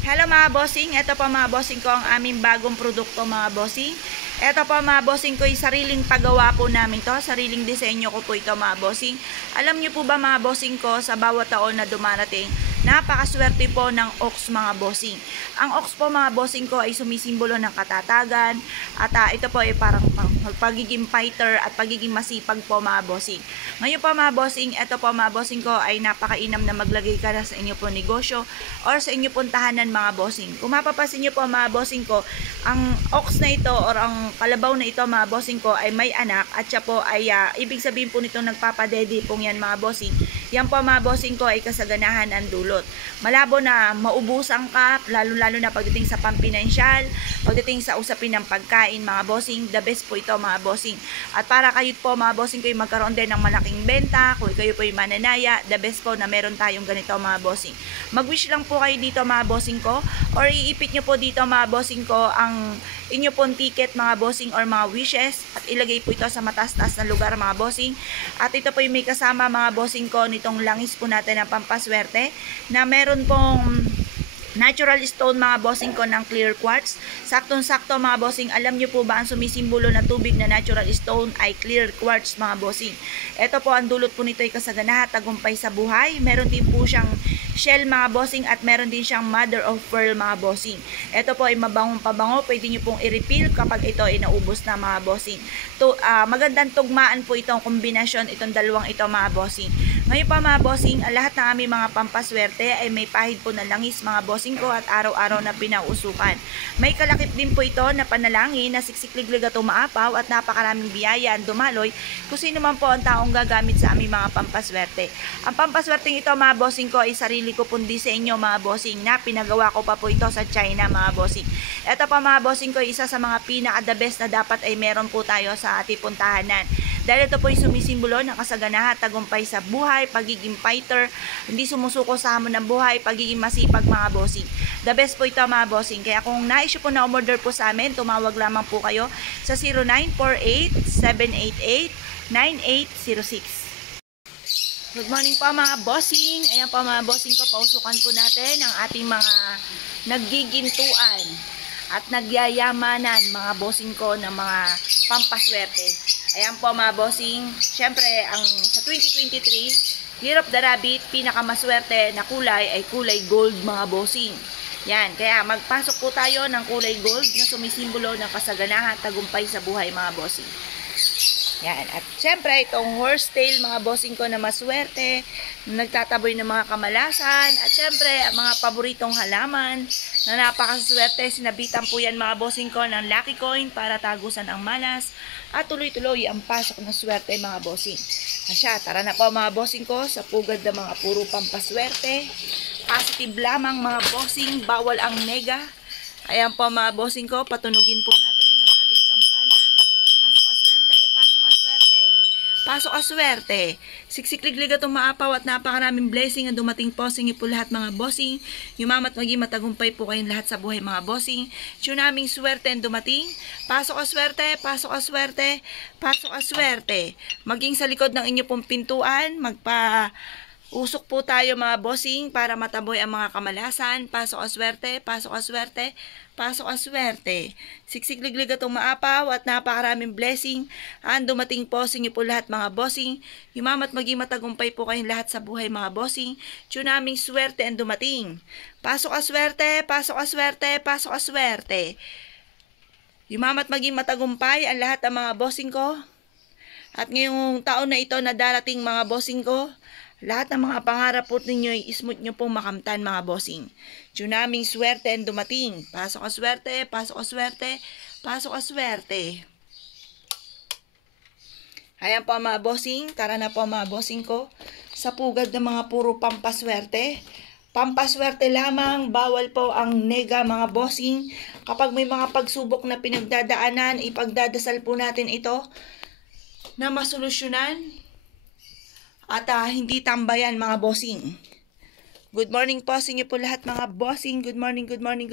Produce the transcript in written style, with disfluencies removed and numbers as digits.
Hello mga bossing, ito po mga bossing ko ang aming bagong produkto mga bossing. Ito po mga bossing ko, sariling paggawa po namin to, sariling disenyo ko po ito mga bossing. Alam niyo po ba mga bossing ko, sa bawat taon na dumarating, napakaswerte po ng ox mga bossing. Ang ox po mga bossing ko ay sumisimbolo ng katatagan at ito po ay parang pagiging fighter at pagiging masipag po mga bossing. Ngayon po mga bossing, ito po mga bossing ko ay napakainam na maglagay ka na sa inyo po negosyo or sa inyo pong tahanan mga bossing. Kung mapapasin nyo po mga bossing ko, ang ox na ito or ang kalabaw na ito mga bossing ko ay may anak at siya po ay ibig sabihin po nito nagpapadede pong yan mga bossing. Yan po mga bossing ko ay kasaganahan ang dulot. Malabo na maubusan ka, lalo na pagdating sa pampinansyal, pagdating sa usapin ng pagkain mga bossing, the best po ito mga bossing. At para kayo po mga bossing ko ay magkaroon din ng malaking benta, kung kayo po ay mananaya, the best po na meron tayong ganito mga bossing. Mag-wish lang po kayo dito mga bossing ko or iipit nyo po dito mga bossing ko ang inyo pong ticket mga bossing or mga wishes at ilagay po ito sa mataas-taas na lugar mga bossing. At ito po yung may kasama mga bossing ko nitong langis po natin ng pampaswerte na meron pong natural stone mga bossing ko ng clear quartz. Saktong-sakto mga bossing, alam nyo po ba ang sumisimbolo na tubig na natural stone ay clear quartz mga bossing. Ito po ang dulot po nito ay kasaganahan, tagumpay sa buhay. Meron din po siyang shell mga bossing at meron din siyang mother of pearl mga bossing. Ito po ay mabangong pabango, pwede nyo pong i-refill kapag ito ay naubos na mga bossing. Magandang tugmaan po itong kombinasyon, itong dalawang ito mga bossing. Ngayon pa mga bossing, lahat ng aming mga pampaswerte ay may pahid po na langis mga bossing ko at araw-araw na pinausukan. May kalakip din po ito na panalangin na siksikliglig at umaapaw at napakaraming biyaya ang dumaloy kung sino man po ang taong gagamit sa aming mga pampaswerte. Ang pampaswerteng ito mga bossing ko ay sarili ko pong disenyo mga bossing na pinagawa ko pa po ito sa China mga bossing. Ito pa mga bossing ko, isa sa mga pinaka-the best na dapat ay meron po tayo sa ating puntahanan. Dahil ito po ay sumisimbolo ng kasaganahan, tagumpay sa buhay, pagiging fighter, hindi sumusuko sa hamon ng buhay, pagiging masipag mga bossing. The best po ito mga bossing. Kaya kung nais po na umorder po sa amin, tumawag lamang po kayo sa 0948-788-9806. Good morning po mga bossing. Ayan po mga bossing ko, pausukan po natin ang ating mga naggigintuan at nagyayamanan mga bossing ko ng mga pampaswerte. Ayan po mga bossing, syempre sa 2023, Year of the Rabbit, pinakamaswerte na kulay ay kulay gold mga bossing. Yan, kaya magpasok po tayo ng kulay gold na sumisimbolo ng kasaganahan, tagumpay sa buhay mga bossing. Yan, at syempre itong horsetail mga bossing ko na maswerte, nagtataboy ng mga kamalasan, at syempre ang mga paboritong halaman na napakaswerte, sinabitan po yan mga bossing ko ng lucky coin para tagusan ang malas at tuloy-tuloy ang pasok ng swerte mga bossing. Asya, tara na po mga bossing ko sa pugad ng mga puro pampaswerte. Positive lamang mga bossing, bawal ang nega. Ayan po mga bossing ko, patunugin po natin ang ating kampana. Pasok ang swerte, pasok ang swerte, pasok ang swerte. Siksikliglig at umaapaw at napakaraming blessing ang dumating po sa inyo po lahat mga bossing. Yumamat maging matagumpay po kayong lahat sa buhay mga bossing. Tsunaming swerte ang dumating. Pasok ang swerte, pasok ang swerte, pasok ang swerte. Maging sa likod ng inyo pong pintuan, usok po tayo mga bossing para mataboy ang mga kamalasan. Pasok ang swerte, pasok ang swerte, pasok ang swerte. Siksikliglig at umaapaw at napakaraming blessing ang dumating po sa inyo po lahat mga bossing. Yumamat maging matagumpay po kayong lahat sa buhay mga bossing. Tsunaming swerte ang dumating. Pasok ang swerte, pasok ang swerte, pasok ang swerte. Yumamat maging matagumpay ang lahat ng mga bossing ko. At ngayong taon na ito na darating mga bossing ko, lahat ng mga pangarap po ninyo ay smooth nyo pong makamtan mga bossing. Tsunaming swerte ang dumating. Pasok ang swerte, pasok ang swerte, pasok ang swerte. Ayan po mga bossing, tara na po mga bossing ko sa pugad ng mga puro pampaswerte. Pampaswerte lamang, bawal po ang nega mga bossing. Kapag may mga pagsubok na pinagdadaanan, ipagdadasal po natin ito na masolusyonan. At hindi tambayan mga bossing. Good morning po sa inyo po lahat mga bossing. Good morning, good morning.